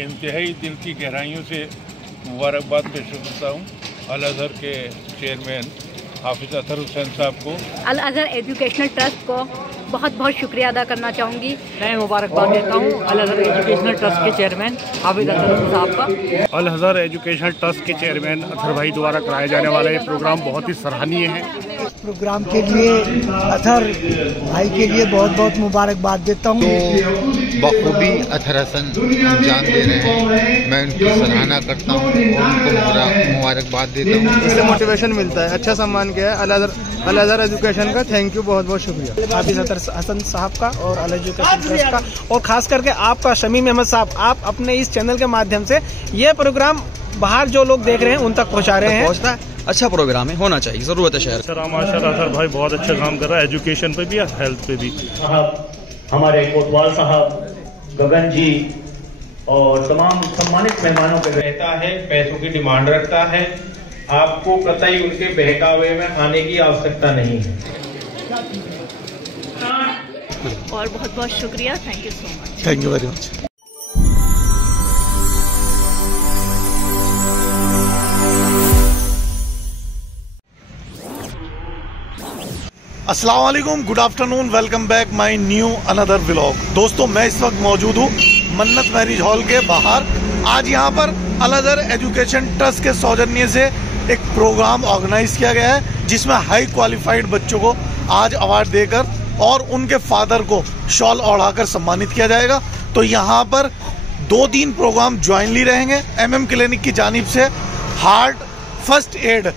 इंतहाई दिल की गहराइयों से मुबारकबाद पेश करता हूँ अल अज़हर के चेयरमैन हाफिज़ अतहर हुसैन साहब को। अल अज़हर एजुकेशनल ट्रस्ट को बहुत बहुत शुक्रिया अदा करना चाहूँगी। मैं मुबारकबाद देता हूँ अल अज़हर एजुकेशनल ट्रस्ट के चेयरमैन हाफिज़ अतहर साहब का। अल अज़हर एजुकेशनल ट्रस्ट के चेयरमैन अतहर भाई द्वारा कराया जाने वाला ये प्रोग्राम बहुत ही सराहनीय है। प्रोग्राम के लिए अतहर भाई के लिए बहुत बहुत मुबारकबाद देता हूँ। तो बखूबी अतहर हसन अंजाम दे रहे हैं, मैं उनकी सराहना करता हूँ और उनको मुबारकबाद देता हूँ। इससे मोटिवेशन मिलता है, अच्छा सम्मान किया है अल अज़हर एजुकेशन का। थैंक यू, बहुत बहुत शुक्रिया हाफिज़ अतहर हसन साहब का और अल एजुकेशन ट्रस्ट का, और खास करके आपका शमीम अहमद साहब, आप अपने इस चैनल के माध्यम से ये प्रोग्राम बाहर जो लोग देख रहे हैं उन तक पहुँचा रहे हैं। अच्छा प्रोग्राम है, होना चाहिए, जरूरत है शहर। माशाल्लाह अतहर भाई बहुत अच्छा काम कर रहा है, एजुकेशन पे भी और हेल्थ पे भी। हमारे कोतवाल साहब, गगन जी और तमाम सम्मानित मेहमानों के रहता है, पैसों की डिमांड रखता है, आपको कतई उनके बहकावे में आने की आवश्यकता नहीं है। और बहुत बहुत शुक्रिया, thank you so much. Thank you very much. अस्सलाम वालेकुम, good afternoon, welcome back my new another vlog. दोस्तों मैं इस वक्त मौजूद हूँ मन्नत मैरिज हॉल के बाहर। आज यहाँ पर अल अज़हर एजुकेशन ट्रस्ट के सौजन्य से एक प्रोग्राम ऑर्गेनाइज किया गया है, जिसमें हाई क्वालिफाइड बच्चों को आज अवार्ड देकर और उनके फादर को शॉल ओढ़ाकर सम्मानित किया जाएगा। तो यहाँ पर 2-3 प्रोग्राम ज्वाइनली रहेंगे। MM क्लिनिक की जानिब से हार्ट फर्स्ट एड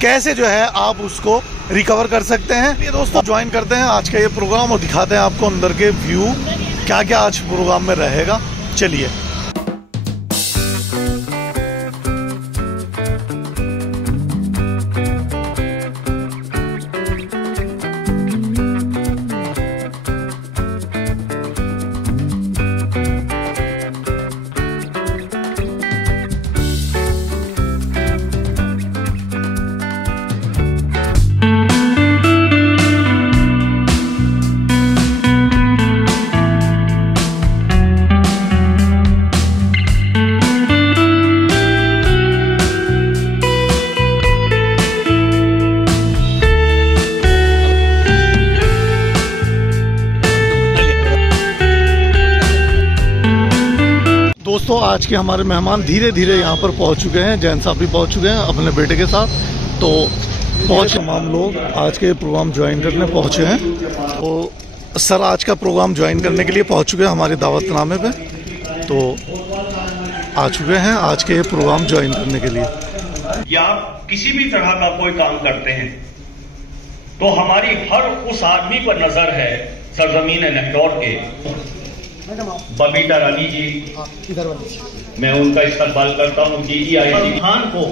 कैसे जो है आप उसको रिकवर कर सकते हैं। ये दोस्तों ज्वाइन करते हैं आज का ये प्रोग्राम और दिखाते हैं आपको अंदर के व्यू, क्या क्या आज प्रोग्राम में रहेगा। चलिए। दोस्तों आज के हमारे मेहमान धीरे धीरे यहाँ पर पहुँच चुके हैं। जैन साहब भी पहुँच चुके हैं अपने बेटे के साथ। तो तमाम लोग आज के प्रोग्राम ज्वाइन करने पहुँचे हैं। तो सर आज का प्रोग्राम ज्वाइन करने के लिए पहुँच चुके हैं हमारे दावतनामे पे, तो आ चुके हैं आज के प्रोग्राम ज्वाइन करने के लिए। या किसी भी तरह का कोई काम करते हैं तो हमारी हर उस आदमी पर नजर है सरजमीन नहडौर के बबीता रानी जी, मैं उनका इस्तेमाल करता हूँ कि खान को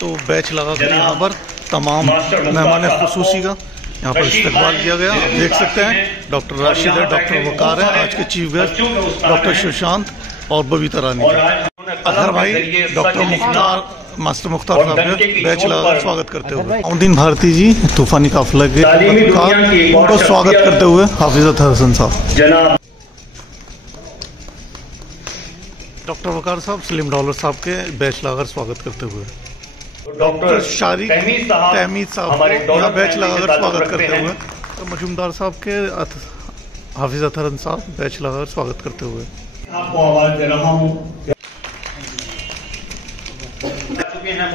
तो बैच लगा कर यहाँ पर तमाम मेहमान खुसूसी का यहाँ पर इस्तेमाल किया गया। आप देख सकते हैं डॉक्टर राशिद है, डॉक्टर वकार है, आज के चीफ गेस्ट डॉक्टर सुशांत और बबीता रानी। अतहर भाई डॉक्टर मुख्तार मास्टर मुख्तार साहब ने बैच लगाकर स्वागत करते हुए, उद्दीन भारती जी तूफानी काफिला के उनको स्वागत करते हुए हाफिज़ अतहर हसन साहब, डॉक्टर वकार साहब सलीम डॉलर साहब के बैच लगाकर स्वागत करते हुए, डॉक्टर शारिक तहमीद साहब यहाँ बैच लगाकर स्वागत करते हुए, तो मजूमदार साहब के हाफिज़ अतहर हसन साहब बैच लगाकर स्वागत करते हुए। आपको आवाज दे रहा हूँ,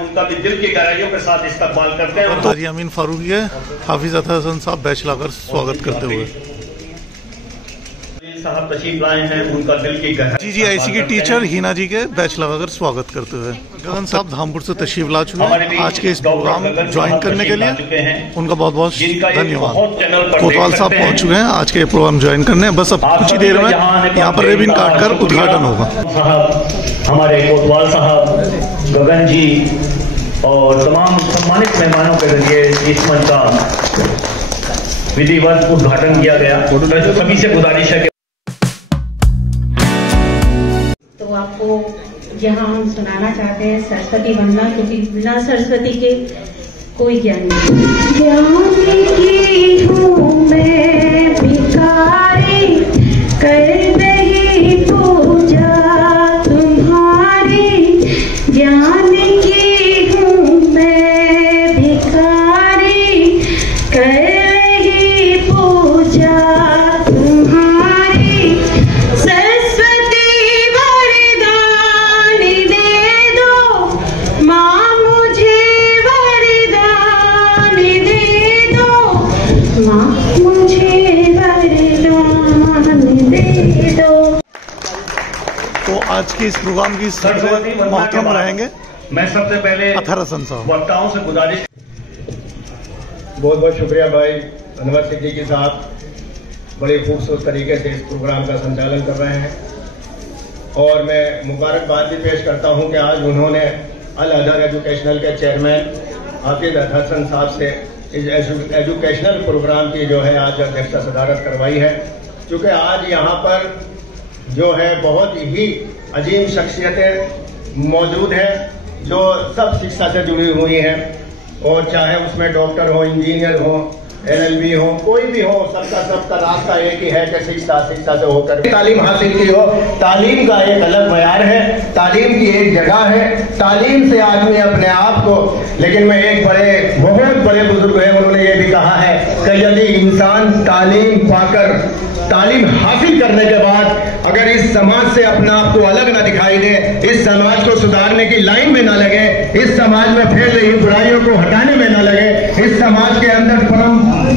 उनका भी दिल की गहराइयों के साथ इस्तेमाल करते हैं। तारी अमीन फारूकी है हाफिज़ अतहर हसन साहब बैच लाकर स्वागत करते हुए। साहब तशरीफ लाए हैं, उनका दिल की गहराई। GGIC की टीचर हीना जी के बैच लगाकर स्वागत करते हुए। गगन साहब धामपुर से तशरीफ ला चुके हैं आज के इस प्रोग्राम ज्वाइन करने के लिए, उनका बहुत बहुत धन्यवाद। कोतवाल साहब पहुंच चुके हैं आज के प्रोग्राम ज्वाइन करने, बस अब कुछ ही देर में यहाँ पर रिबन काट कर उद्घाटन होगा। हमारे कोतवाल साहब, गगन जी और तमाम सम्मानित मेहमानों के जरिए इस मंच का विधिवत उद्घाटन किया गया। सभी से गुजारिश है। तो आपको यहाँ हम सुनाना चाहते हैं सरस्वती वंदना, क्योंकि बिना सरस्वती के कोई ज्ञान नहीं। ज्ञान की हूँ मैं भिखारी, कर रही पूजा तो आज की इस प्रोग्राम की सबसे महत्वम रहेंगे मैं सबसे पहले अथर हसन साहब। वक्ताओं से गुजारिश, बहुत बहुत शुक्रिया भाई अनवर सिद्दीकी साहब, बड़े खूबसूरत तरीके से इस प्रोग्राम का संचालन कर रहे हैं और मैं मुबारकबाद भी पेश करता हूं कि आज उन्होंने अल अजहर एजुकेशनल के चेयरमैन हाफिज हसन साहब से इस एजुकेशनल प्रोग्राम की जो है आज अध्यक्षता सदारत करवाई है, क्योंकि आज यहाँ पर जो है बहुत ही अजीम शख्सियतें मौजूद हैं जो सब शिक्षा से जुड़ी हुई हैं, और चाहे उसमें डॉक्टर हो, इंजीनियर हो, LLB हो, कोई भी हो, सबका रास्ता एक ही है कि शिक्षा से होकर तालीम हासिल की हो। तालीम का एक अलग मयार है, तालीम की एक जगह है, तालीम से आदमी अपने आप को, लेकिन मैं एक बहुत बड़े बुजुर्ग हैं, उन्होंने ये भी कहा है कि यदि इंसान तालीम पाकर, तालीम हासिल करने के बाद अगर इस समाज से अपने आप को अलग ना दिखाई दे, इस समाज को सुधारने की लाइन में ना लगे, इस समाज में फैल रही बुराइयों को हटाने में ना लगे, इस समाज के अंदर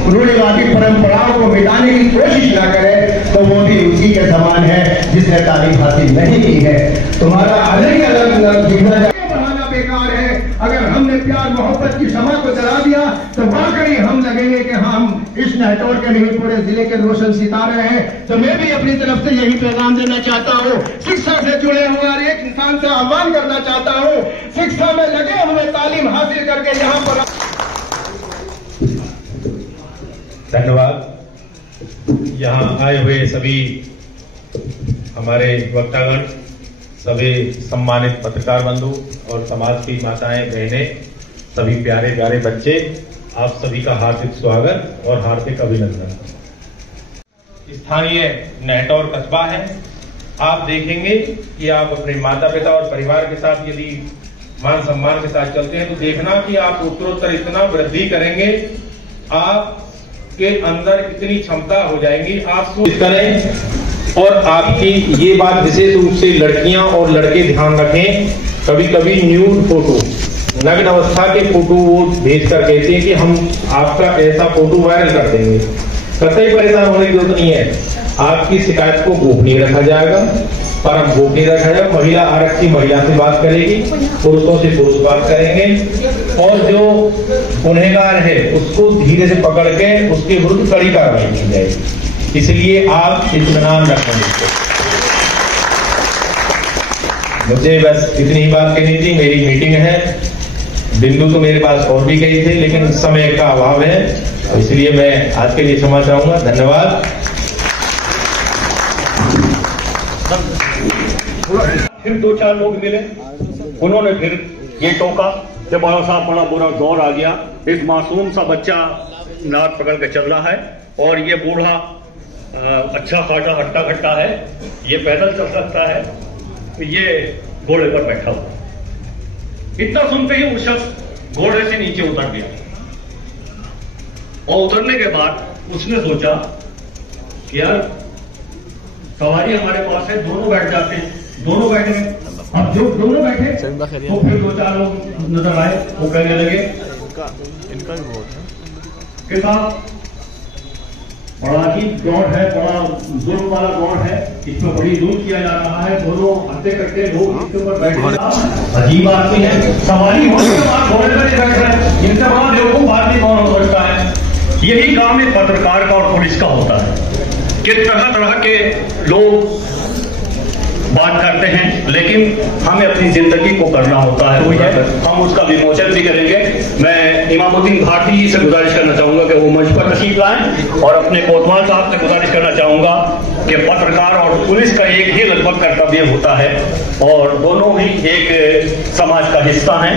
रूढ़िवादी परंपराओं को मिटाने की कोशिश ना करे, तो वो भी उसी के समान है जिसने तालीम हासिल नहीं की है। तुम्हारा अलग दिखना बढ़ाना बेकार है। अगर हमने प्यार मोहब्बत की शमा को जला दिया तो वाकई हम लगेंगे कि हम इस नहटौर के नहीं पूरे जिले के रोशन सितारे हैं। तो मैं भी अपनी तरफ से यही पैगाम देना चाहता हूँ, शिक्षा से जुड़े हुए हर एक इंसान से आह्वान करना चाहता हूँ, शिक्षा में लगे हुए, तालीम हासिल करके यहाँ पर। धन्यवाद। यहाँ आए हुए सभी हमारे वक्तागण, सभी सम्मानित पत्रकार बंधु और समाज की माताएं, बहनें, सभी प्यारे प्यारे बच्चे, आप सभी का हार्दिक स्वागत और हार्दिक अभिनंदन। स्थानीय नहटौर कस्बा है। आप देखेंगे कि आप अपने माता पिता और परिवार के साथ यदि मान सम्मान के साथ चलते हैं तो देखना कि आप उत्तरोत्तर इतना वृद्धि करेंगे, आप के अंदर इतनी क्षमता हो जाएगी, आप सोच करें। और आपकी ये बात विशेष रूप से लड़कियां और लड़के ध्यान रखें, कभी कभी न्यूड फोटो, नग्न अवस्था के फोटो वो भेज कर कहते हैं कि हम आपका ऐसा फोटो वायरल कर देंगे। कतई परेशान होने की जरूरत नहीं है, आपकी शिकायत को गोपनीय रखा जाएगा, परम गोपनीय रखा जाएगा। महिला आरक्षी महिला से बात करेगी, पुरुषों से पुरुष बात करेंगे, और जो गुनहगार है उसको धीरे से पकड़ के उसके विरुद्ध कड़ी कार्रवाई की जाएगी। इसलिए आप इत्मीनान रखें। मुझे बस इतनी ही बात कहनी थी, मेरी मीटिंग है, बिंदु तो मेरे पास और भी कई थे लेकिन समय का अभाव है, इसलिए मैं आज के लिए क्षमा चाहूंगा। धन्यवाद। फिर 2-4 लोग मिले, उन्होंने फिर ये टोका कि बड़ा साहब बड़ा बुरा दौर आ गया, इस मासूम सा बच्चा नाक पकड़ के चल रहा है और ये बूढ़ा अच्छा खाटा हट्टा खट्टा है, ये पैदल चल सकता है, ये घोड़े पर बैठा हुआ। इतना सुनते ही वो शख्स घोड़े से नीचे उतर गया और उतरने के बाद उसने सोचा कि यार सवारी हमारे पास है, दोनों बैठ जाते हैं, दोनों बैठ गए। अब जो दोनों बैठे तो फिर 2-4 लोग नजर आए, वो कहने लगे इनका भी बहुत है कि साहब बड़ा ही दौड़ है, बड़ा जुल्म वाला दौड़ है, इसमें बड़ी जुल्म किया जा रहा है, दोनों हत्ते कट्टे लोग इसके ऊपर बैठे। अजीब आदमी है, सवारी होने के बाद घोड़े पर बैठ रहे, इनसे बड़ा बेवकूफ आदमी कौन हो सकता है। यही काम एक पत्रकार का और पुलिस का होता है कि तरह तरह के लोग बात करते हैं, लेकिन हमें अपनी जिंदगी को करना होता है, हम उसका विमोचन भी करेंगे। मैं इमामुद्दीन भारती जी से गुजारिश करना चाहूंगा कि वो मंच पर तशरीफ लाएं और अपने कोतवाल साहब से गुजारिश करना चाहूंगा कि पत्रकार और पुलिस का एक ही लगभग कर्तव्य होता है और दोनों ही एक समाज का हिस्सा हैं,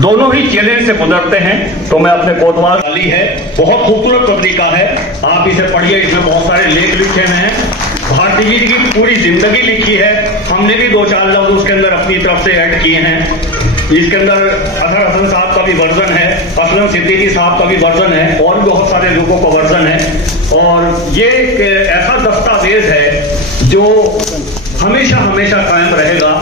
दोनों ही चैलेंज से गुजरते हैं। तो मैं अपने कोतवाल वाली है, बहुत खूबसूरत पत्रिका है, आप इसे पढ़िए, इसमें बहुत सारे लेख लिखे हुए हैं, भारती जी की पूरी जिंदगी लिखी है, हमने भी 2-4 लफ्ज उसके अंदर अपनी तरफ से ऐड किए हैं। इसके अंदर अथर हसन साहब का भी वर्जन है, असलम सिद्दीकी साहब का भी वर्जन है और भी बहुत सारे लोगों का वर्जन है। और ये एक ऐसा दस्तावेज है जो हमेशा हमेशा कायम रहेगा।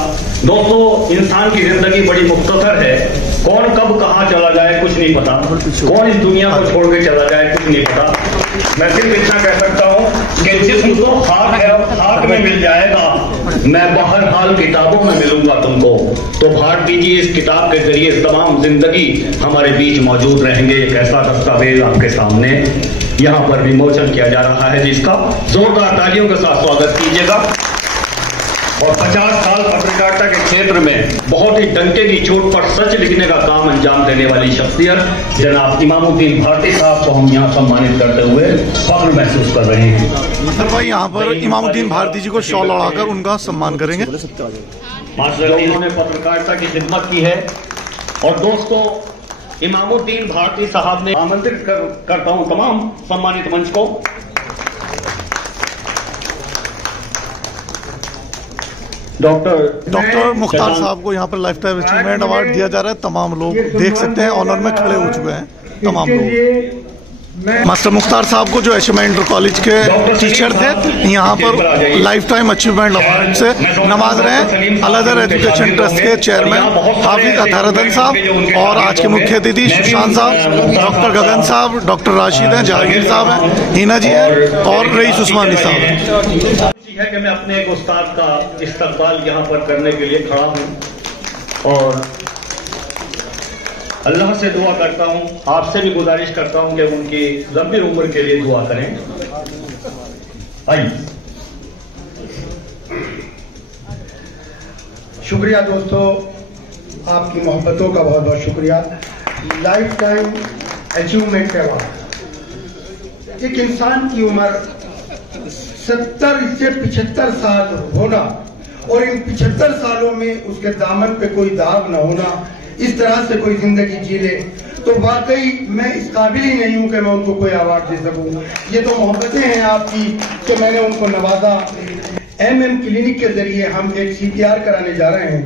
दोस्तों, इंसान की जिंदगी बड़ी मुख्तसर है, कौन कब कहाँ चला जाए कुछ नहीं पता, कौन इस दुनिया को छोड़ के चला जाए कुछ नहीं पता। मैं सिर्फ इतना कह सकता हूँ कि जिस्म तो खाक है, खाक में मिल जाएगा, मैं बहरहाल किताबों में मिलूंगा तुमको, तो भारती जी इस किताब के जरिए तमाम जिंदगी हमारे बीच मौजूद रहेंगे। एक ऐसा दस्तावेज आपके सामने यहाँ पर विमोचन किया जा रहा है, जिसका जोरदार तालियों के साथ स्वागत कीजिएगा। और 50 साल पत्रकारिता के क्षेत्र में बहुत ही डंके की चोट पर सच लिखने का काम अंजाम देने वाली शख्सियत जनाब इमामुद्दीन भारती साहब को हम यहाँ सम्मानित करते हुए फख्र महसूस कर रहे हैं। सर भाई यहाँ पर इमामुद्दीन भारती जी को शॉल उड़ाकर उनका सम्मान करेंगे। माशाअल्लाह इन्होंने पत्रकारिता की खिदमत की है। और दोस्तों, इमामुद्दीन भारती साहब ने आमंत्रित करता हूँ तमाम सम्मानित मंच को। डॉक्टर मुख्तार साहब को यहाँ पर लाइफ टाइम अचीवमेंट अवार्ड दिया जा रहा है। तमाम लोग देख सकते हैं ऑनर में खड़े हो चुके हैं तमाम लोग। मास्टर मुख्तार साहब को जो अचीवमेंट कॉलेज के टीचर थे यहाँ पर लाइफ टाइम अचीवमेंट अवार्ड से नवाज रहे हैं अल अज़हर एजुकेशन ट्रस्ट के चेयरमैन हाफिज अतहरुद्दीन साहब और आज के मुख्य अतिथि सुशांत साहब, डॉक्टर गगन साहब, डॉक्टर राशिद हैं, जहांगीर साहब हैं, हिना जी हैं और रईस उस्मानी साहब हैं। है कि मैं अपने एक उस्ताद का इस्तकबाल यहाँ पर करने के लिए खड़ा हूँ और अल्लाह से दुआ करता हूँ, आपसे भी गुजारिश करता हूँ कि उनकी लंबी उम्र के लिए दुआ करें। आइए। शुक्रिया दोस्तों, आपकी मोहब्बतों का बहुत बहुत शुक्रिया। लाइफ टाइम अचीवमेंट अवार्ड, एक इंसान की उम्र 70 से 75 साल होना और इन 75 सालों में उसके दामन पे कोई दाग न होना, इस तरह से कोई जिंदगी जी ले, तो वाकई मैं इस काबिल ही नहीं हूं कि मैं उनको कोई अवार्ड दे सकूं। ये तो मोहब्बतें हैं आपकी कि मैंने उनको नवाजा। MM क्लिनिक के जरिए हम एक CPR कराने जा रहे हैं।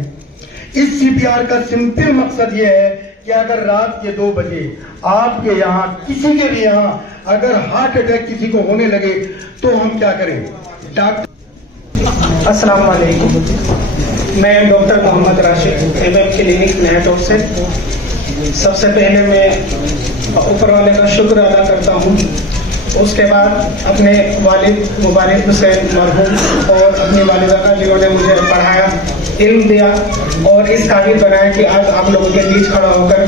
इस CPR का सिंपल मकसद ये है कि अगर रात के 2 बजे आपके यहाँ किसी के भी यहाँ अगर हार्ट अटैक किसी को होने लगे तो हम क्या करें? डॉक्टर अस्सलाम वालेकुम, मैं doctor Mohammad Rashid MM clinic Nahtok से। सबसे पहले मैं ऊपर वाले का शुक्र अदा करता हूँ, उसके बाद अपने वालिद मुबारक हुसैन मरहूम और अपनी वालिदा का जिन्होंने मुझे पढ़ाया, इल्म दिया और इस काबिल बनाया कि आज आप लोगों के बीच खड़ा होकर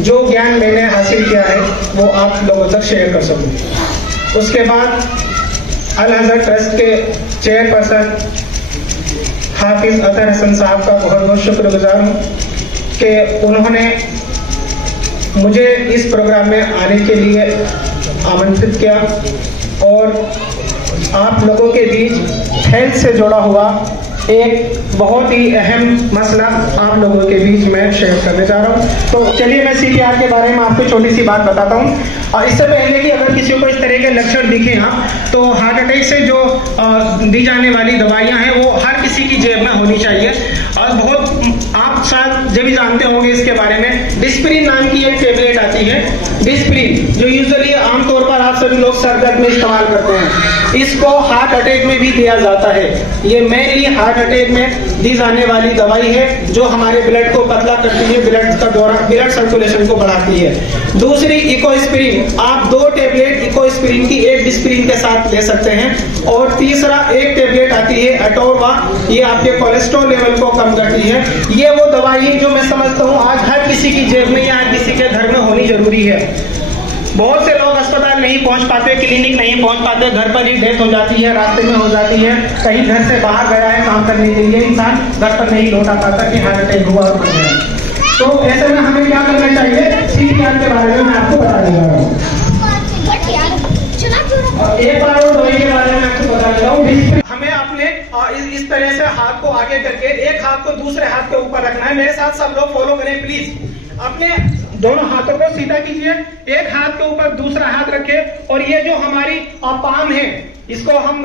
जो ज्ञान मैंने हासिल किया है वो आप लोगों तक शेयर कर सकूं। उसके बाद अल अज़हर ट्रस्ट के चेयरपर्सन हाफिज अतहरुद्दीन साहब का बहुत बहुत शुक्रगुजार हूँ कि उन्होंने मुझे इस प्रोग्राम में आने के लिए आमंत्रित किया और आप लोगों के बीच हेल्थ से जुड़ा हुआ एक बहुत ही अहम मसला आप लोगों के बीच में शेयर करने जा रहा हूँ। तो चलिए मैं CPR के बारे में आपको छोटी सी बात बताता हूँ। और इससे पहले कि अगर किसी को इस तरह के लक्षण दिखे तो हार्ट अटैक से जो दी जाने वाली दवाइयाँ हैं वो हर किसी की जेब में होनी चाहिए। और बहुत आप शायद जब भी जानते होंगे इसके बारे में, डिस्प्रिन नाम की एक टेबलेट आती है, डिस्प्रिन, जो यूजुअली आमतौर पर आप सभी लोग सर दर्द में इस्तेमाल करते हैं। इसको हार्ट अटैक में भी दिया जाता है। ये मेनली हार्ट अटैक में दी जाने वाली दवाई है जो हमारे ब्लड को पतला करती है, ब्लड का दौरान ब्लड सर्कुलेशन को बढ़ाती है। दूसरी इकोस्प्रिन, आप 2 टेबलेट इकोस्प्रिन की एक डिस्प्रिन के साथ ले सकते हैं। और तीसरा एक टेबलेट आती है अटोरवा, ये आपके कोलेस्ट्रॉल लेवल को कम करती है। ये वो दवाई है जो मैं समझता हूँ आज हर किसी की जेब में या हर किसी के घर में होनी जरूरी है। बहुत से लोग अस्पताल नहीं पहुंच पाते, क्लिनिक नहीं पहुंच पाते, घर पर ही डेथ हो जाती है, रास्ते में हो जाती है, कहीं घर से बाहर गया है काम करने के लिए, इंसान घर पर नहीं लौटा पाता कि हार्ट अटैक हुआ और मर गया। तो ऐसे में हमें क्या करना चाहिए, CPR के बारे में मैं आपको बता दे रहा हूँ। एक बार और दवाई के बारे में आपको बता देता हूँ। हमें अपने इस तरह से हाथ को आगे करके एक हाथ को दूसरे हाथ के ऊपर रखना है। मेरे साथ सब लोग फॉलो करें प्लीज। अपने दोनों हाथों को सीधा कीजिए, एक हाथ के ऊपर दूसरा हाथ रखें और ये जो हमारी पाम है इसको हम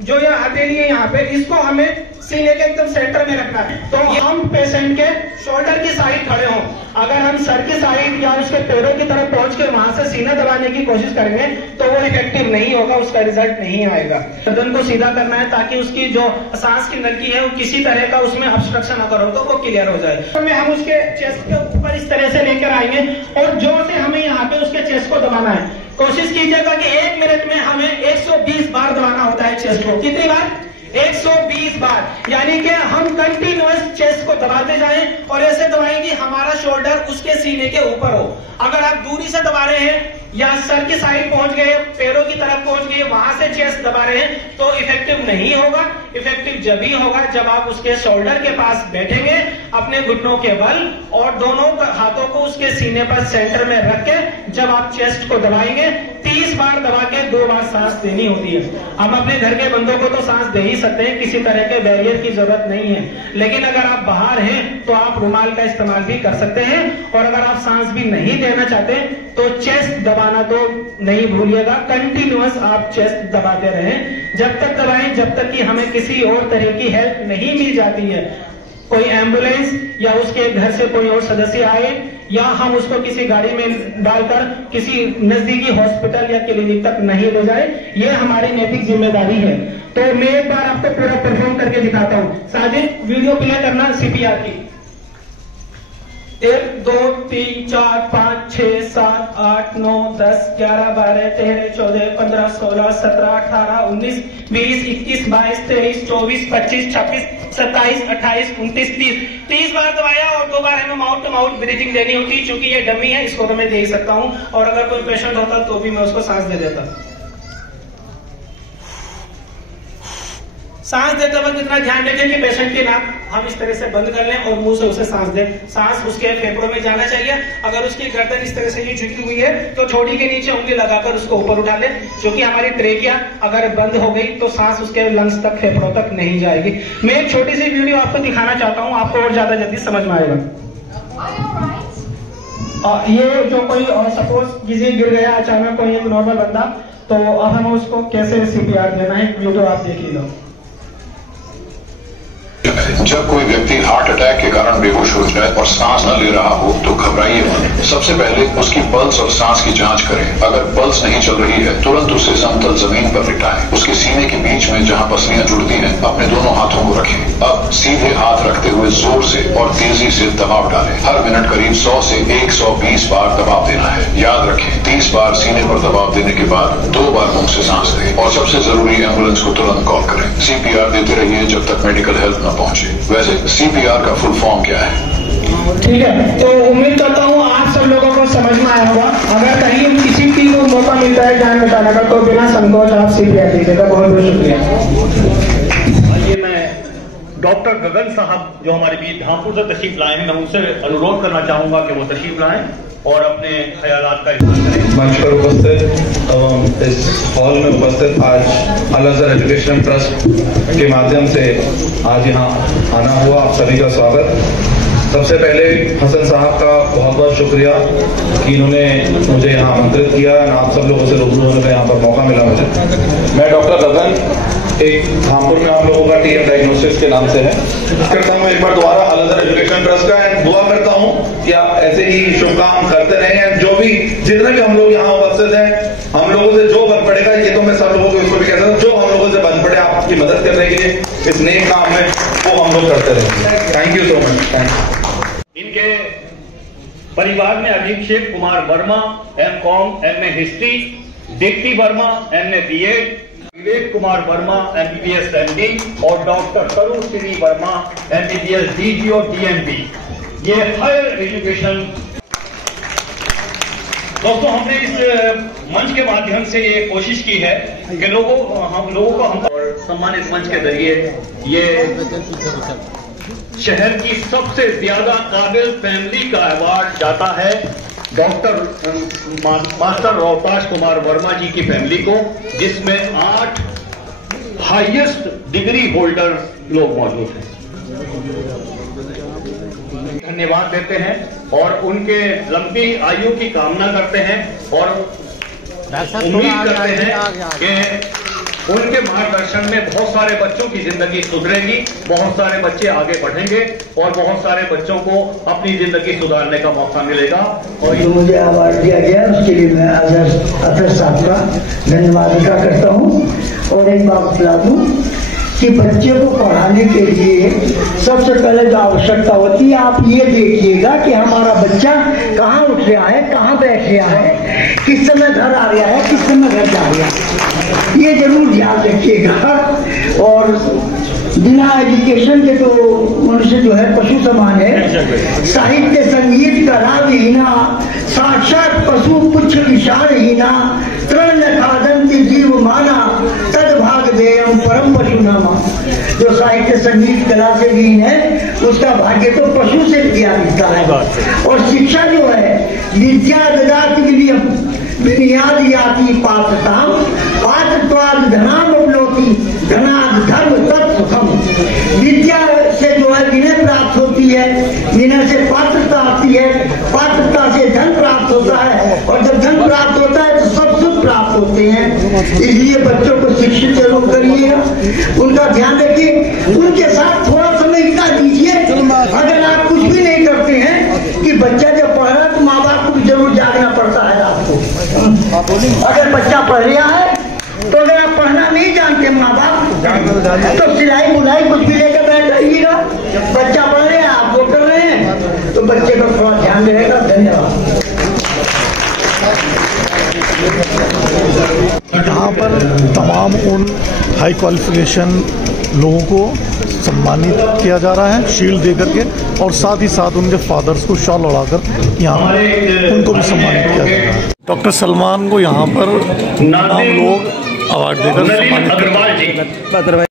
जो ये हथेली है यहाँ पे, इसको हमें सीने के एकदम सेंटर में रखना है। तो हम पेशेंट के शोल्डर की साइड खड़े हों। अगर हम सर की साइड या उसके पैरों की तरफ पहुंच के वहां से सीना दबाने की कोशिश करेंगे तो वो इफेक्टिव नहीं होगा, उसका रिजल्ट नहीं आएगा। गर्दन को सीधा करना है ताकि उसकी जो सांस की नली है वो किसी तरह का उसमें ऑब्स्ट्रक्शन अगर हो तो वो क्लियर हो जाए। तो हम उसके चेस्ट के ऊपर इस तरह से लेकर आएंगे और जोर से हमें यहाँ पे उसके चेस्ट को दबाना है। कोशिश कीजिएगा कि 1 मिनट में हमें 120 बार दबाना होता है चेस्ट को। कितनी बार? 120 बार, यानी कि हम कंटिन्यूअस चेस्ट को दबाते जाएं और ऐसे दबाएं कि हमारा शोल्डर उसके सीने के ऊपर हो। अगर आप दूरी से दबा रहे हैं या सर की साइड पहुंच गए, पैरों की तरफ पहुंच गए, वहां से चेस्ट दबा रहे हैं तो इफेक्टिव नहीं होगा। इफेक्टिव जब ही होगा जब आप उसके शोल्डर के पास बैठेंगे अपने घुटनों के बल और दोनों हाथों को उसके सीने पर सेंटर में रख के जब आप चेस्ट को दबाएंगे 30 बार दबा के 2 बार सांस देनी होती है। हम अपने घर के बंदों को तो सांस दे ही सकते हैं, किसी तरह के बैरियर की जरूरत नहीं है, लेकिन अगर आप बाहर हैं तो आप रुमाल का इस्तेमाल भी कर सकते हैं। और अगर आप सांस भी नहीं देना चाहते तो चेस्ट दबाना तो नहीं भूलिएगा, कंटिन्यूअस आप चेस्ट दबाते रहें जब तक दबाएं जब तक कि हमें किसी और तरह की हेल्प नहीं मिल जाती है। कोई एम्बुलेंस या उसके घर से कोई और सदस्य आए या हम उसको किसी गाड़ी में डालकर किसी नजदीकी हॉस्पिटल या क्लिनिक तक नहीं ले जाए, ये हमारी नैतिक जिम्मेदारी है। तो मैं एक बार आपको पूरा परफॉर्म करके दिखाता हूँ। साजिद वीडियो प्ले करना सीपीआर की। 1 2 3 4 5 6 7 8 9 10 11 12 13 14 15 16 17 18 19 20 21 22 23 24 25 26 27 28 29 30 बार दबाया और 2 बार हमें माउथ टू माउथ ब्रीथिंग देनी होती, क्योंकि ये डमी है, इसको तो मैं दे ही सकता हूँ। और अगर कोई पेशेंट होता तो भी मैं उसको सांस दे देता। सांस देते वक्त इतना ध्यान रखें कि पेशेंट की नाक हम इस तरह से बंद कर लें और मुंह से उसे सांस दें। सांस उसके फेफड़ों में जाना चाहिए। अगर उसकी गर्दन इस तरह से ये झुकी हुई है तो ठोड़ी के नीचे उंगली लगाकर उसको ऊपर उठा लें, क्योंकि हमारी ट्रेकिया अगर बंद हो गई तो सांस उसके लंग्स तक, फेफड़ों तक नहीं जाएगी। मैं एक छोटी सी वीडियो आपको दिखाना चाहता हूँ, आपको और ज्यादा जल्दी समझ में आएगा। ये जो कोई सपोज किसी गिर गया अचानक कोई एक नॉर्मल बंदा, तो अब हमें उसको कैसे सीपीआर देना है, वीडियो आप देख लीजिए। जब कोई व्यक्ति हार्ट अटैक के कारण बेहोश हो जाए और सांस न ले रहा हो तो घबराइए मत। सबसे पहले उसकी पल्स और सांस की जांच करें। अगर पल्स नहीं चल रही है तुरंत उसे समतल जमीन पर लिटाएं। उसके सीने के बीच में जहां पसलियां जुड़ती हैं अपने दोनों हाथों को रखें। अब सीधे हाथ रखते हुए जोर से और तेजी से दबाव डालें। हर मिनट करीब 100 से 120 बार दबाव देना है। याद रखें 30 बार सीने पर दबाव देने के बाद 2 बार मुंह से सांस दें। और सबसे जरूरी एम्बुलेंस को तुरंत कॉल करें। सीपीआर देते रहिए जब तक मेडिकल हेल्प न पहुंचे। वैसे सीपीआर का फुल फॉर्म क्या है? ठीक है, तो उम्मीद करता हूँ आप सब लोगों को समझ में आया होगा। अगर कहीं किसी की को मौका मिलता है जान बचाने का तो बिना संकोच आप सीपीआर दीजिएगा। बहुत बहुत शुक्रिया। आइए मैं डॉक्टर गगन साहब जो हमारे बीच धामपुर से तशरीफ लाए हैं, मैं उनसे अनुरोध करना चाहूंगा कि वो तशरीफ लाएं और अपने ख्यालात का इज़हार करें। मंच पर उपस्थित इस हॉल में उपस्थित आज अल अज़हर एजुकेशन ट्रस्ट के माध्यम से आज यहाँ आना हुआ, आप सभी का स्वागत। सबसे पहले हसन साहब का बहुत बहुत शुक्रिया कि इन्होंने मुझे यहाँ आमंत्रित किया और आप सब लोगों से रूबरू होने का यहाँ पर मौका मिला मुझे। मैं डॉक्टर गगन, एक धामपुर में आप लोगों का टीएम डायग्नोस्टिक्स के नाम से है करता हूँ एक बार दोबारा अल अज़हर एजुकेशन ट्रस्ट का, एंड दुआ करता हूँ कि आप ऐसे ही शुभ काम करते रहें। एंड जो भी जितने भी हम लोग यहाँ उपस्थित हैं, हम लोगों से जो बन पड़ेगा, ये तो मैं सब लोगों को इसको भी कहता हूँ, जो हम लोगों से बन पड़े आपकी मदद करने के लिए इस नेक काम में, वो हम लोग करते रहेंगे। Thank you so much. Thank you. इनके परिवार में Abhishek Kumar Verma MCom MA history, Deepti Verma MA BEd, Vivek Kumar Verma MBBS MD और doctor Tarun Shri Verma MBBS DG और डीएमबी। ये हायर एजुकेशन। दोस्तों, हमने इस मंच के माध्यम से ये कोशिश की है कि हम लोगों को हम और सम्मानित मंच के जरिए ये शहर की सबसे ज्यादा काबिल फैमिली का अवार्ड जाता है डॉक्टर मास्टर रोहताश कुमार वर्मा जी की फैमिली को, जिसमें 8 हाईएस्ट डिग्री होल्डर लोग मौजूद हैं। धन्यवाद देते हैं और उनके लंबी आयु की कामना करते हैं और उम्मीद करते हैं कि उनके मार्गदर्शन में बहुत सारे बच्चों की जिंदगी सुधरेगी, बहुत सारे बच्चे आगे बढ़ेंगे और बहुत सारे बच्चों को अपनी जिंदगी सुधारने का मौका मिलेगा। और जो मुझे अवार्ड दिया गया उसके लिए मैं अजहर साहब का धन्यवाद अदा करता हूँ। और एक बात बता दूं कि बच्चे को पढ़ाने के लिए सबसे पहले जो आवश्यकता होती है, आप ये देखिएगा कि हमारा बच्चा कहाँ उठ रहा है, कहाँ बैठ रहा है, किस समय घर आ रहा है, किस समय घर जा रहा है, ये जरूर ध्यान रखिएगा। और बिना एजुकेशन के तो मनुष्य जो है पशु समान है। साहित्य संगीत कला विहीना, साक्षात पशु पुच्छ विशालहीना, तृण खादंति जीव माना, तद्भाग देयम परम पशु नामा। जो साहित्य संगीत कला से विहीन है उसका भाग्य तो पशु से किया मिलता है। और शिक्षा जो है विद्या ददाति विनयम विनियाद याति पात्रताम, पात्रत्वाद धनाम अपनोति, धनाद धर्म तत्सुखम। विद्या से जो है विनय प्राप्त होती है, विनय से पात्रता आती है, पात्रता से धन प्राप्त होता है, और जब धन प्राप्त होता है तो सब सुख प्राप्त होते हैं। इसलिए बच्चों को शिक्षित जरूर करिएगा, उनका ध्यान रखिए, उनके साथ थोड़ा समय इतना दीजिए। अगर आप कुछ भी नहीं करते हैं कि बच्चा जब पढ़ रहा है तो माँ बाप को जरूर जागना पड़ता है आपको। अगर बच्चा पढ़ रहा है तो अगर आप पढ़ना नहीं जानते माँ बाप तो सिलाई बुनाई कुछ भी लेकर बैठ जाइएगा। बच्चा पढ़ रहे हैं, आप वो कर रहे हैं, तो बच्चे का थोड़ा ध्यान रहेगा। धन्यवाद। यहाँ पर तमाम उन हाई क्वालिफिकेशन लोगों को सम्मानित किया जा रहा है शील्ड दे करके, और साथ ही साथ उनके फादर्स को शॉल उड़ाकर यहाँ उनको भी सम्मानित किया जा रहा है। डॉक्टर सलमान को यहाँ पर तमाम लोग अवार्ड देकर सम्मानित करते हैं।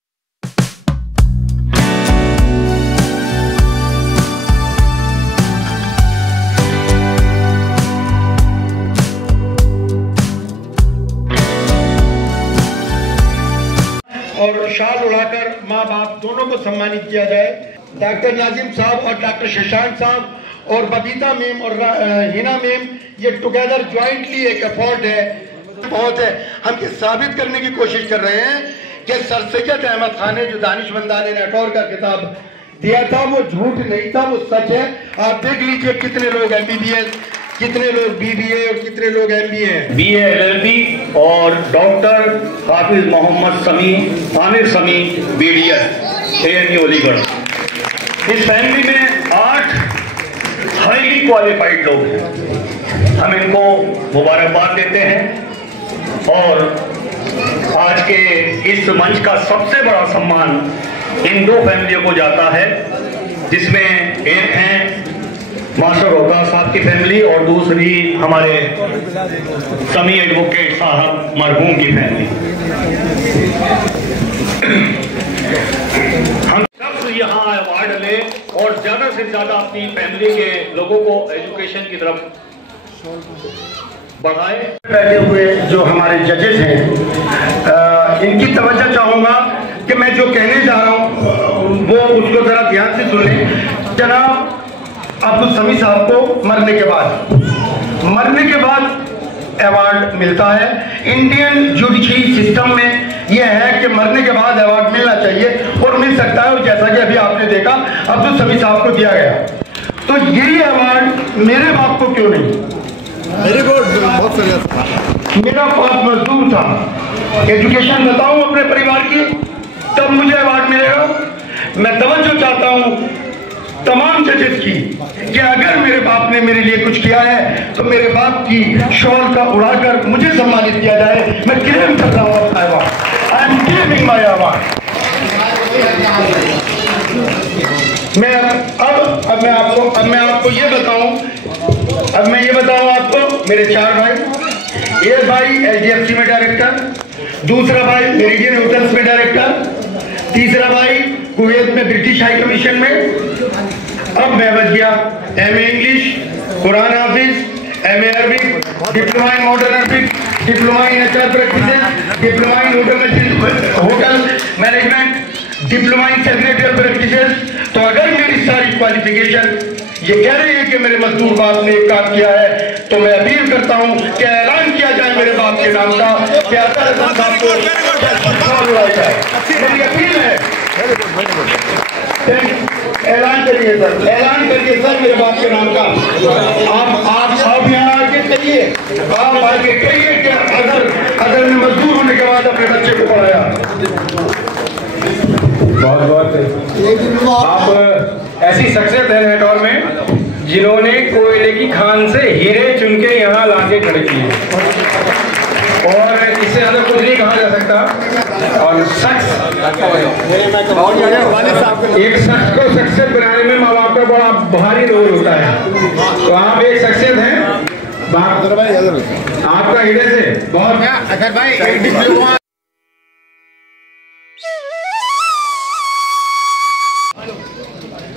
और शाल उड़ाकर माँ बाप दोनों को सम्मानित किया जाए। डॉक्टर नाजिम साहब और डॉक्टर शशांक साहब और बबीता मैम और हिना मैम, ये टुगेदर ज्वाइंटली एक एफर्ट है, बहुत है। हम ये साबित करने की कोशिश कर रहे हैं कि सर सैयद अहमद खान ने जो दानिशमंदान नेटवर्क का खिताब दिया था वो झूठ नहीं था, वो सच है। आप देख लीजिए कितने लोग MBBS, कितने लोग BBA और कितने लोग MBA हैं। BA LLB और डॉक्टर हाफिज मोहम्मद समी आमिर समी BDS ANU अलीगढ़। इस फैमिली में 8 हाईली क्वालिफाइड लोग हैं। हम इनको मुबारकबाद देते हैं और आज के इस मंच का सबसे बड़ा सम्मान इन 2 फैमिलियों को जाता है, जिसमें एक है मास्टर रोका साहब की फैमिली और दूसरी हमारे समी एडवोकेट साहब मरहूम की फैमिली। हम सब यहाँ अवार्ड ले और ज्यादा से ज्यादा अपनी फैमिली के लोगों को एजुकेशन की तरफ बढ़ाए। बैठे हुए जो हमारे जजेस हैं, इनकी तवज्जो चाहूंगा कि मैं जो कहने जा रहा हूँ वो उसको जरा ध्यान से सुने। जनाब अब्दुल समी साहब को मरने के बाद अवार्ड मिलता है। इंडियन जुडिशरी सिस्टम में यह है कि मरने के बाद अवार्ड मिलना चाहिए और मिल सकता है, और जैसा कि अभी आपने देखा अब्दुल समी साहब को दिया गया, तो यही अवार्ड मेरे बाप को क्यों नहीं? मेरा बाप मजदूर था, एजुकेशन बताऊं अपने परिवार की, तब मुझे अवार्ड मिलेगा। मैं तवज्जो चाहता हूं तमाम जजेस की कि अगर मेरे बाप ने मेरे लिए कुछ किया है तो मेरे बाप की शॉल का उड़ाकर मुझे सम्मानित किया जाए। मैं क्लेम कर रहा हूँ अपना award. I am claiming my award. मैं आपको ये बताऊं आपको मेरे 4 भाई। एक भाई HDFC में डायरेक्टर, दूसरा भाई मेरिडियन होटल्स में डायरेक्टर, तीसरा भाई कुवैत में ब्रिटिश हाई कमीशन में। अब मैं बच गया MA English, Quran Hafiz, MA Arabic, diploma in modern Arabic, diploma in HR practices, diploma in hotel management, diploma in secretarial practices. तो अगर मेरी सारी क्वालिफिकेशन ये कह रही है कि मेरे मजदूर बाप ने एक काम किया है, तो मैं अपील करता हूं कि ऐलान किया जाए मेरे बाप के नाम का कि मेरी अपील है। ऐलान करिए सर, ऐलान करिए सर मेरे बाप के नाम का। आप यहाँ आके कहिए, आप आके कहिए कि अगर मैं मजदूर होने के बाद अपने बच्चे को पढ़ाया। बहुत बहुत आप ऐसी शख्सियत है नेटौर में जिन्होंने कोयले की खान से हीरे चुन के यहाँ लाके खड़े किए और इससे ज्यादा कुछ नहीं कहा जा सकता। और शख्स एक शख्स को शख्सियत बनाने में माँ बाप का बड़ा भारी रोल होता है। तो आप एक शख्सियत हैं, आपका हृदय से बहुत अगर भाई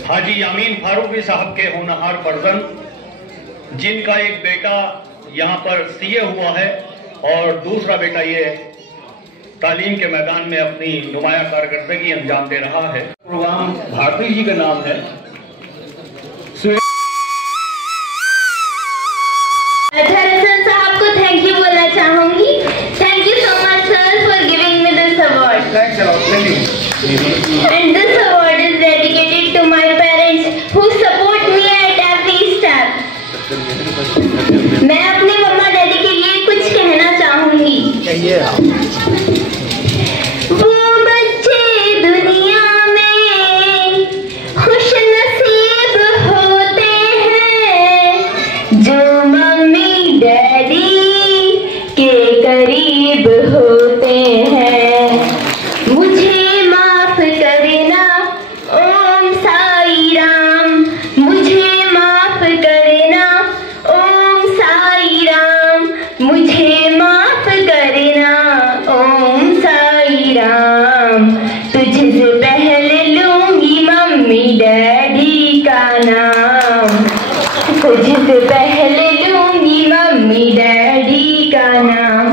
हाजी यामीन फारूकी साहब के होनहार फर्जन, जिनका एक बेटा यहाँ पर सीए हुआ है और दूसरा बेटा ये तालीम के मैदान में अपनी नुमाया कारकर्दगी अंजाम दे रहा है। प्रोग्राम भारती जी का नाम है। अथरसन साहब को थैंक यू बोलना चाहूंगी। Thank you so much sir for giving me this award. And this award is dedicated to my parents who support me at every step. मैं अपने मम्मा डैडी के लिए कुछ कहना चाहूंगी। वो बच्चे दुनिया में खुश नसीब होते हैं जो मम्मी डैडी के करीब होते हैं। मुझे माफ करना ओम साई राम, मुझे माफ करना ओम साई राम, मुझे माफ करना ओम साई राम। तुझसे पहले लूंगी मम्मी डैडी का नाम, तुझसे पहले लूंगी मम्मी डैडी का नाम।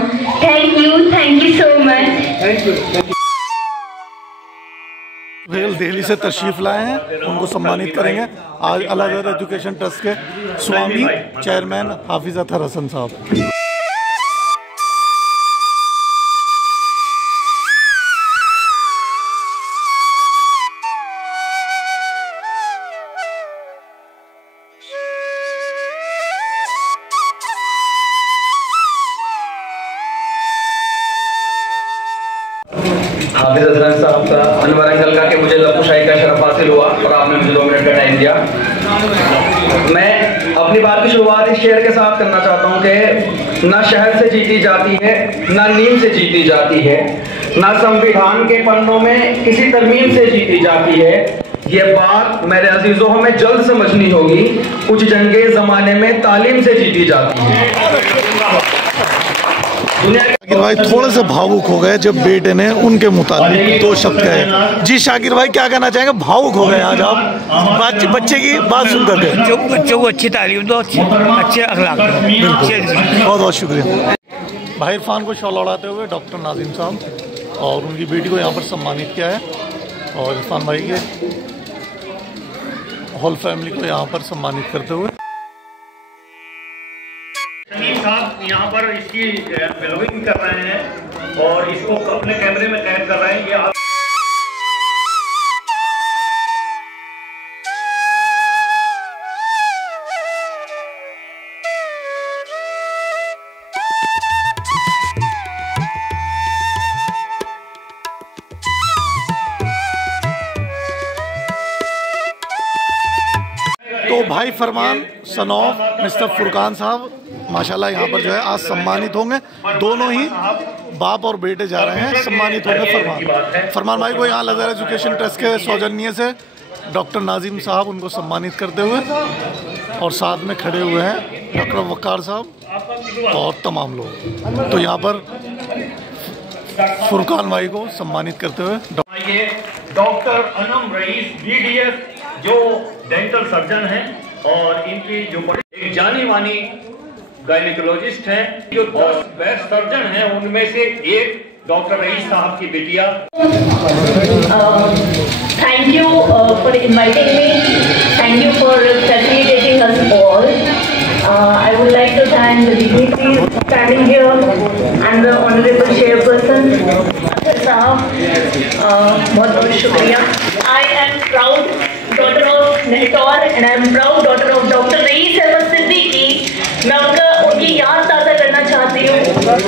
Thank you so much. Thank you. Delhi से तशरीफ लाए हैं, उनको सम्मानित करेंगे आज अल अज़हर एजुकेशन ट्रस्ट के स्वामी चेयरमैन हाफिज अतहर हसन साहब। हाफिज अतहर साहब का अनवर अंकल का कि मुझे लपू शाही का शरफ हासिल हुआ और आपने मुझे 2 मिनट का टाइम दिया। मैं अपनी बात की शुरुआत इस शेर के साथ करना चाहता हूँ कि ना शहर से जीती जाती है, ना नींद से जीती जाती है, ना संविधान के पन्नों में किसी तरमीम से जीती जाती है। ये बात मेरे अजीजों हमें जल्द समझनी होगी, कुछ जंगे जमाने में तालीम से जीती जाती है। शाकिर भाई थोड़े से भावुक हो गए जब बेटे ने उनके मुताबिक 2 शब्द कहे। जी शाकिर भाई क्या कहना चाहेंगे? भावुक हो गए आज आप बच्चे की बात सुन करके। बच्चों को अच्छी तालीम दो, अच्छे अखलाक दो। बहुत बहुत शुक्रिया। भाई इरफान को शॉल उड़ाते हुए डॉक्टर नाजिम साहब और उनकी बेटी को यहाँ पर सम्मानित किया है और इरफान भाई के होल फैमिली को यहाँ पर सम्मानित करते हुए साहब यहाँ पर इसकी बिलोइंग कर रहे हैं और इसको अपने कैमरे में कैद कर रहे हैं। ये आप तो भाई फरमान सन ऑफ मिस्टर फुरकान साहब माशाल्लाह यहाँ पर जो है आज सम्मानित होंगे। दोनों ही बाप और बेटे जा रहे हैं, सम्मानित होंगे। फरमान भाई को यहाँ अल अज़हर एजुकेशन ट्रस्ट के सौजन्य से डॉक्टर नाजिम साहब उनको सम्मानित करते हुए और साथ में खड़े हुए हैं डॉक्टर वक़ार साहब और तमाम लोग। तो यहाँ पर फुरकान भाई को सम्मानित करते हुए डॉक्टर अनम रईस BDS जो डेंटल सर्जन हैं और इनकी जो एक जानी मानी गायनिकोलॉजिस्ट हैं, जो बेस्ट सर्जन हैं, उनमें से एक डॉक्टर रईस साहब की बिटिया। Thank you for inviting me. Thank you for facilitating us all. I would like to thank the dignitaries standing here and the honorable chairperson साहब, बहुत बहुत शुक्रिया। I am proud daughter of नेटौर and I am proud daughter of Dr. Rice Ahmad Siddiqui. मैं उनकी याद ताज़ा करना चाहती हूँ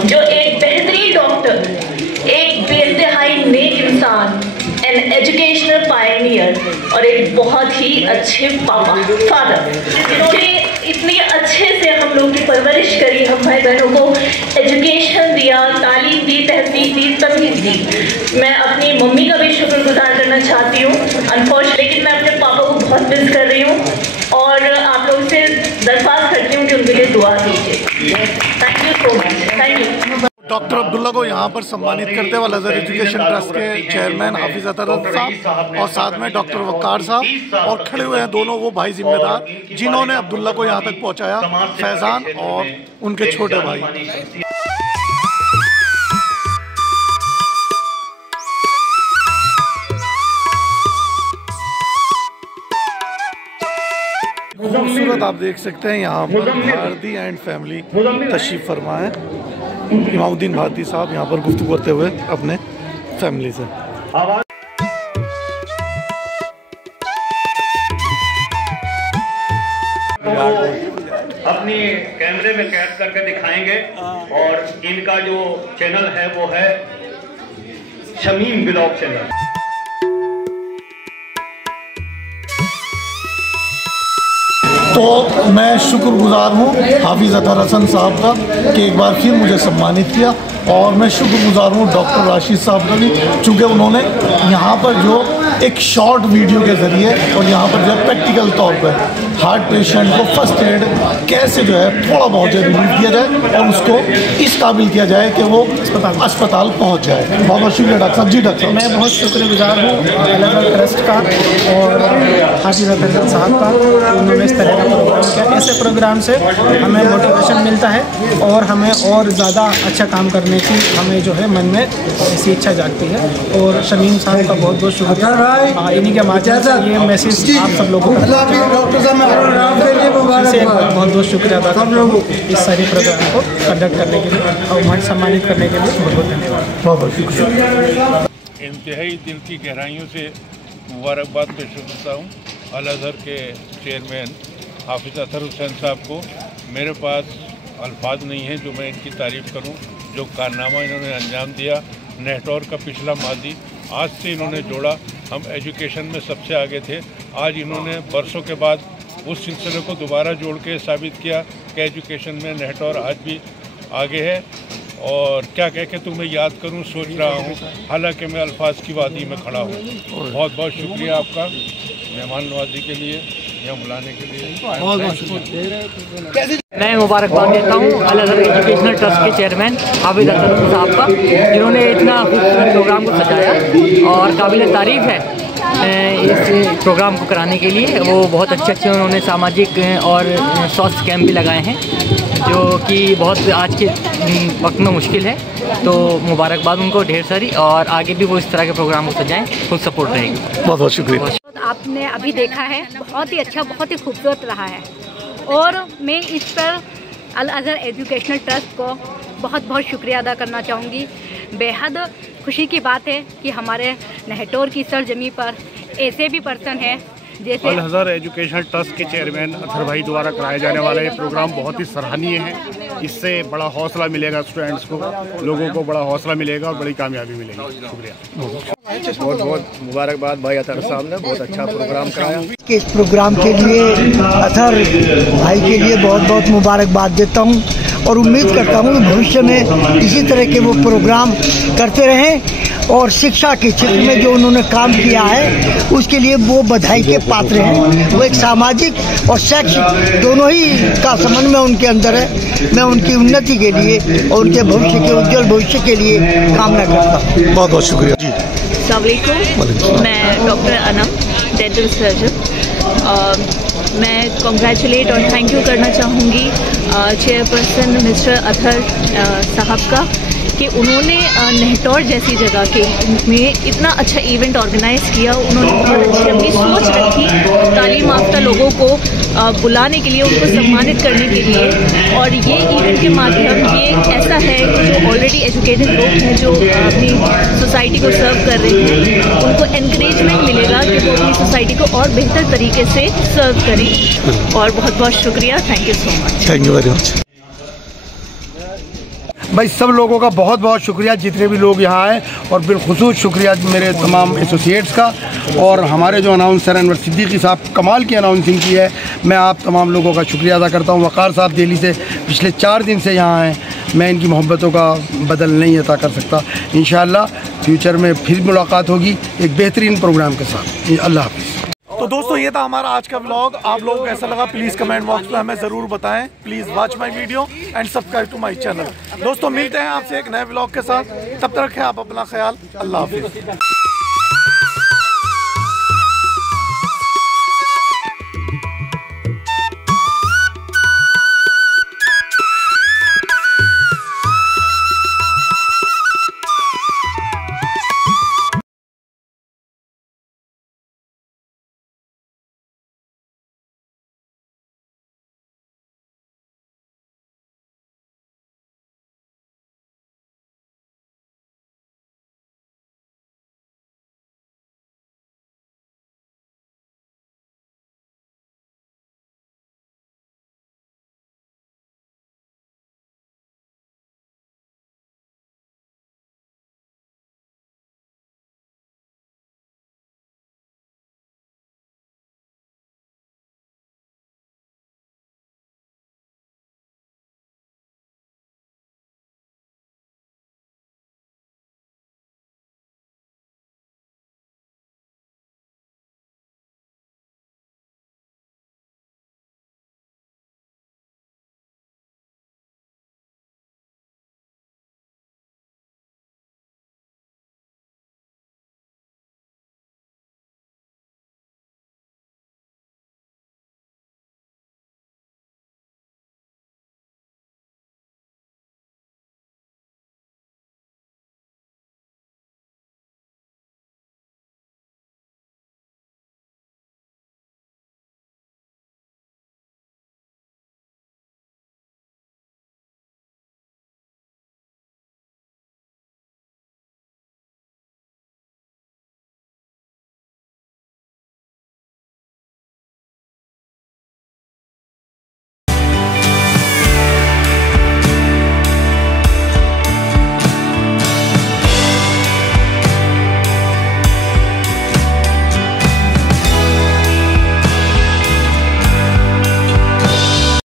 जो एक बेहतरीन डॉक्टर, एक बेइंतहाई नेक इंसान, एन एजुकेशन और एक बहुत ही अच्छे पापा, फादर, जिन्होंने इतने अच्छे से हम लोगों की परवरिश करी, हम भाई बहनों को एजुकेशन दिया, तालीम दी, तहजीब दी, तमीज़ दी। मैं अपनी मम्मी का भी शुक्रगुजार करना चाहती हूँ अनफॉर्चुनेटली, लेकिन मैं अपने पापा को बहुत मिस कर रही हूँ और आप लोगों से दरख्वास्त करती हूँ कि उनके लिए दुआ कीजिए। Thank you so much, thank you. Doctor Abdullah को यहाँ पर सम्मानित करते हुए अल-अज़हर एजुकेशन ट्रस्ट के चेयरमैन हाफिज अतर साहब और साथ में डॉक्टर वक्कार साहब और खड़े हुए हैं दोनों वो भाई जिम्मेदार जिन्होंने अब्दुल्ला को यहाँ तक पहुँचाया, फैजान और उनके छोटे भाई। खूबसूरत आप देख सकते हैं यहाँ पर भारती एंड फैमिली तशरीफ फरमा है। इमामुद्दीन भारती साहब यहाँ पर गुफ्तगू करते हुए अपने फैमिली से। अपनी कैमरे में कैद करके दिखाएंगे और इनका जो चैनल है वो है शमीम ब्लॉग चैनल। तो मैं शुक्रगुजार हूँ हाफिज अतर हसन साहब का कि एक बार फिर मुझे सम्मानित किया, और मैं शुक्रगुजार हूँ डॉक्टर राशिद साहब का भी, चूँकि उन्होंने यहाँ पर जो एक शॉर्ट वीडियो के ज़रिए और यहाँ पर जो प्रैक्टिकल तौर पर हार्ट पेशेंट को फर्स्ट एड कैसे जो है थोड़ा बहुत जो रिलीफ दिया जाए और उसको इस काबिल किया जाए कि वो अस्पताल पहुँच जाए। बहुत बहुत शुक्रिया डॉक्टर साहब। जी डॉक्टर साहब, मैं बहुत शुक्रगुजार हूँ अल-अज़हर ट्रस्ट का और हाफिज अतर साहब का, उन्होंने इस तरह का प्रोग्राम किया। ऐसे प्रोग्राम से हमें मोटिवेशन मिलता है और हमें और ज़्यादा अच्छा काम करने की हमें जो है मन में ऐसी इच्छा जागती है। और शमीम साहब का बहुत बहुत शुक्रिया, इन्हीं के माध्यम से ये मैसेज आप सब लोगों को बहुत बहुत शुक्रिया अदा करता हूँ इस सारे प्रोग्राम को कंडक्ट करने के लिए और मुझे सम्मानित करने के लिए बहुत बहुत धन्यवाद। बहुत बहुत शुक्रिया। इंतहाई दिल की गहराइयों से मुबारकबाद पेश करता हूँ अल-अज़हर के चेयरमैन हाफिज अतर हुसैन साहब को। मेरे पास अल्फाज नहीं है जो मैं इनकी तारीफ़ करूं, जो कारनामा इन्होंने अंजाम दिया। नेटवर्क का पिछला माजी आज से इन्होंने जोड़ा। हम एजुकेशन में सबसे आगे थे, आज इन्होंने बरसों के बाद उस सिलसिले को दोबारा जोड़ के साबित किया कि एजुकेशन में नेटवर्क आज भी आगे है। और क्या कह के तुम्हें याद करूं सोच रहा हूं, हालांकि मैं अल्फाज की वादी में खड़ा हूं। बहुत बहुत शुक्रिया आपका मेहमान नवाजी के लिए, यहाँ बुलाने के लिए। मैं मुबारकबाद देता हूँ अल-अज़हर एजुकेशनल ट्रस्ट के चेयरमैन हाफिज अतर साहब का, जिन्होंने इतना खूबसूरत प्रोग्राम को सजाया और काबिल तारीफ़ है इस प्रोग्राम को कराने के लिए। वो बहुत अच्छे उन्होंने सामाजिक और स्वास्थ्य कैंप भी लगाए हैं, जो कि बहुत आज के वक्त में मुश्किल है। तो मुबारकबाद उनको ढेर सारी, और आगे भी वो इस तरह के प्रोग्राम को सजाएं, फुल सपोर्ट रहेगी। बहुत बहुत शुक्रिया। आपने अभी देखा है, बहुत ही अच्छा, बहुत ही खूबसूरत रहा है, और मैं इस पर अल-अज़हर एजुकेशनल ट्रस्ट को बहुत बहुत शुक्रिया अदा करना चाहूँगी। बेहद खुशी की बात है कि हमारे नहटौर की सरजमी पर ऐसे भी पर्सन हैं जैसे अल-अज़हर एजुकेशनल ट्रस्ट के चेयरमैन अतर भाई द्वारा कराया जाने वाला ये प्रोग्राम बहुत ही सराहनीय है। इससे बड़ा हौसला मिलेगा स्टूडेंट्स को, लोगों को बड़ा हौसला मिलेगा और बड़ी कामयाबी मिलेगी। शुक्रिया। बहुत बहुत मुबारकबाद भाई अतर साहब ने बहुत अच्छा प्रोग्राम कराया। इस प्रोग्राम के लिए अतर भाई के लिए बहुत बहुत मुबारकबाद देता हूँ और उम्मीद करता हूँ कि भविष्य में इसी तरह के वो प्रोग्राम करते रहें और शिक्षा के क्षेत्र में जो उन्होंने काम किया है उसके लिए वो बधाई के पात्र हैं। वो एक सामाजिक और शैक्षिक दोनों ही का समन्वय उनके अंदर है। मैं उनकी उन्नति के लिए और उनके भविष्य के उज्जवल भविष्य के लिए कामना करता हूँ। बहुत बहुत शुक्रिया जी। अस्सलाम वालेकुम, मैं डॉक्टर अनम, डेंटल सर्जन। मैं कॉन्ग्रेचुलेट और थैंक यू करना चाहूँगी चेयरपर्सन मिस्टर अतर साहब का कि उन्होंने नहटौर जैसी जगह के में इतना अच्छा इवेंट ऑर्गेनाइज किया। उन्होंने बहुत अच्छी अपनी सोच रखी तालीम याफ्ता लोगों को बुलाने के लिए, उनको सम्मानित करने के लिए। और ये इवेंट के माध्यम ये ऐसा है कि जो ऑलरेडी एजुकेटेड लोग हैं, जो अपनी सोसाइटी को सर्व कर रहे हैं, उनको एनकरेजमेंट मिलेगा कि वो अपनी सोसाइटी को और बेहतर तरीके से सर्व करें। और बहुत बहुत शुक्रिया, thank you so much. Thank you very much. भाई सब लोगों का बहुत बहुत शुक्रिया, जितने भी लोग यहाँ आए, और बिलखुसूस शुक्रिया मेरे तमाम एसोसिएट्स का, और हमारे जो अनाउंसर अनवर सिद्दीकी साहब कमाल की अनाउंसिंग की है। मैं आप तमाम लोगों का शुक्रिया अदा करता हूँ। वक़ार साहब दिल्ली से पिछले 4 दिन से यहाँ हैं, मैं इनकी मोहब्बतों का बदल नहीं अता कर सकता। इंशाअल्लाह फ्यूचर में फिर मुलाकात होगी एक बेहतरीन प्रोग्राम के साथ। अल्लाह हाफ़िज़। तो दोस्तों ये था हमारा आज का व्लॉग। आप लोगों को कैसा लगा प्लीज़ कमेंट बॉक्स में हमें ज़रूर बताएं। Please watch my video and subscribe to my channel. दोस्तों मिलते हैं आपसे एक नए व्लॉग के साथ, तब तक रखें आप अपना ख्याल। अल्लाह हाफिज़।